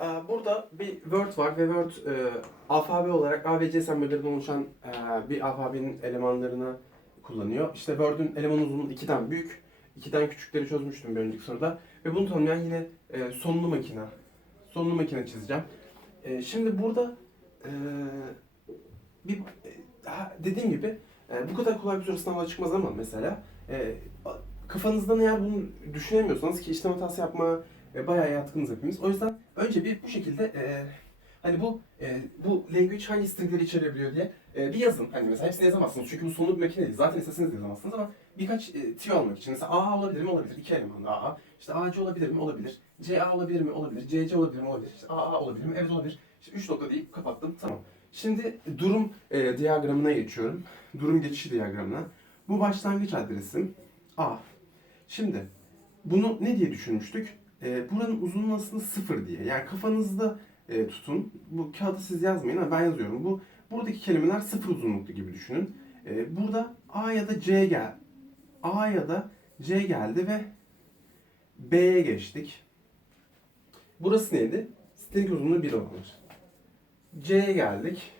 Ee, Burada bir Word var ve Word e, alfabe olarak A ve C sembollerinden oluşan e, bir alfabenin elemanlarını kullanıyor. İşte Word'ün eleman uzunluğu 2'den büyük, 2'den küçükleri çözmüştüm bir önceki soruda. Ve bunu tanımlayan yine e, sonlu makine. Sonlu makine çizeceğim. E, şimdi burada e, bir e, dediğim gibi e, bu kadar kolay bir soru sınavına çıkmaz ama mesela e, kafanızdan eğer bunu düşünemiyorsanız ki işlem hatası yapma e, bayağı yatkınız hepimiz. O yüzden önce bir bu şekilde e, hani bu e, bu language hangi stringleri içerebiliyor diye e, bir yazın. Hani mesela hepsini yazamazsınız çünkü bu sonlu bir makine değil. Zaten isteseniz de yazamazsınız ama birkaç e, tüyo almak için. Mesela A olabilir mi? Olabilir. İki elemanlı A. İşte AC olabilir mi? Olabilir. CA olabilir mi? Olabilir. CC olabilir mi? Olabilir. İşte AA olabilir mi? Evet olabilir. İşte 3 nokta deyip kapattım. Tamam. Şimdi durum e, diyagramına geçiyorum. Durum geçişi diyagramına. Bu başlangıç adresim A. Şimdi bunu ne diye düşünmüştük? E, buranın uzunluğu aslında sıfır diye. Yani kafanızda e, tutun. Bu kağıda siz yazmayın ama ben yazıyorum. Bu buradaki kelimeler sıfır uzunluklu gibi düşünün. E, burada A ya da C gel. A ya da C geldi ve B'ye geçtik. Burası neydi? String uzunluğu 1 olanlar. C'ye geldik.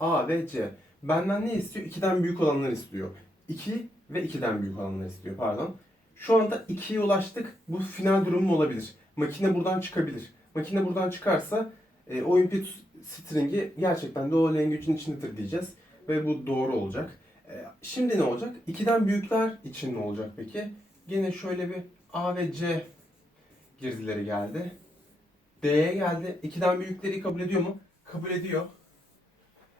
A ve C. Benden ne istiyor? 2'den büyük olanlar istiyor. 2 ve 2'den büyük olanlar istiyor pardon. Şu anda 2'ye ulaştık. Bu final durumu olabilir. Makine buradan çıkabilir. Makine buradan çıkarsa e, o input string'i gerçekten de o language'in içindedir diyeceğiz. Ve bu doğru olacak. E, şimdi ne olacak? 2'den büyükler için ne olacak peki? Yine şöyle bir A ve C girdileri geldi. D'ye geldi. 2'den büyükleri kabul ediyor mu? Kabul ediyor.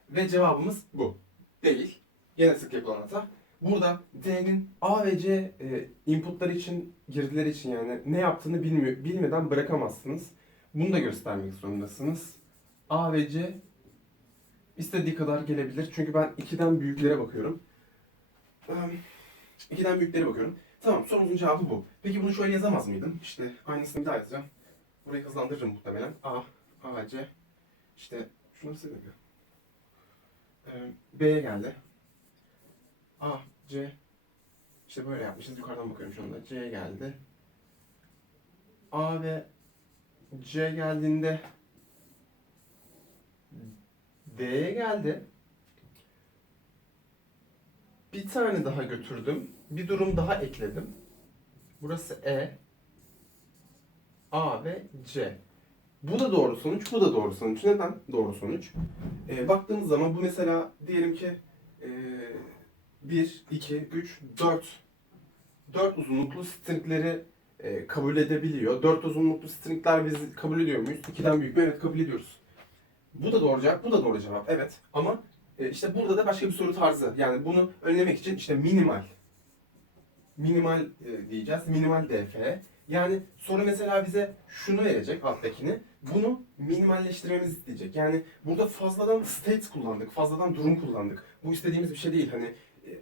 Ve cevabımız bu. Değil. Yine sık yapılan hata. Burada D'nin A ve C e, inputları için, girdileri için yani ne yaptığını bilmiyor, bilmeden bırakamazsınız. Bunu da göstermek zorundasınız. A ve C istediği kadar gelebilir. Çünkü ben 2'den büyüklere bakıyorum. 2'den büyüklere bakıyorum. Tamam sorumuzun cevabı bu. Peki bunu şöyle yazamaz mıydım? İşte aynısını bir daha yazacağım. Burayı hızlandırırım muhtemelen. A, A, C. İşte şunu sileyim ya. Ee, B'ye geldi. A, C. İşte böyle yapmışız. Yukarıdan bakıyorum şu anda. C geldi. A ve C geldiğinde D'ye geldi. Bir tane daha götürdüm. Bir durum daha ekledim. Burası E. A ve C. Bu da doğru sonuç, bu da doğru sonuç. Neden doğru sonuç? Ee, baktığımız zaman bu mesela diyelim ki e, 1, 2, 3, 4 4 uzunluklu stringleri e, kabul edebiliyor. 4 uzunluklu stringler biz kabul ediyor muyuz? 2'den büyük mü? Evet kabul ediyoruz. Bu da doğru cevap, bu da doğru cevap. Evet. Ama e, işte burada da başka bir soru tarzı. Yani bunu önlemek için işte minimal minimal e, diyeceğiz. Minimal df. Yani soru mesela bize şunu verecek alttakini. Bunu minimalleştirmemizi isteyecek. Yani burada fazladan state kullandık, fazladan durum kullandık. Bu istediğimiz bir şey değil. Hani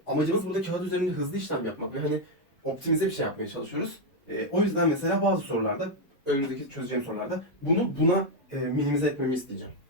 amacımız burada kağıt üzerinde hızlı işlem yapmak ve hani optimize bir şey yapmaya çalışıyoruz. E, o yüzden mesela bazı sorularda, önümüzdeki çözeceğim sorularda bunu buna e, minimize etmemi isteyeceğim.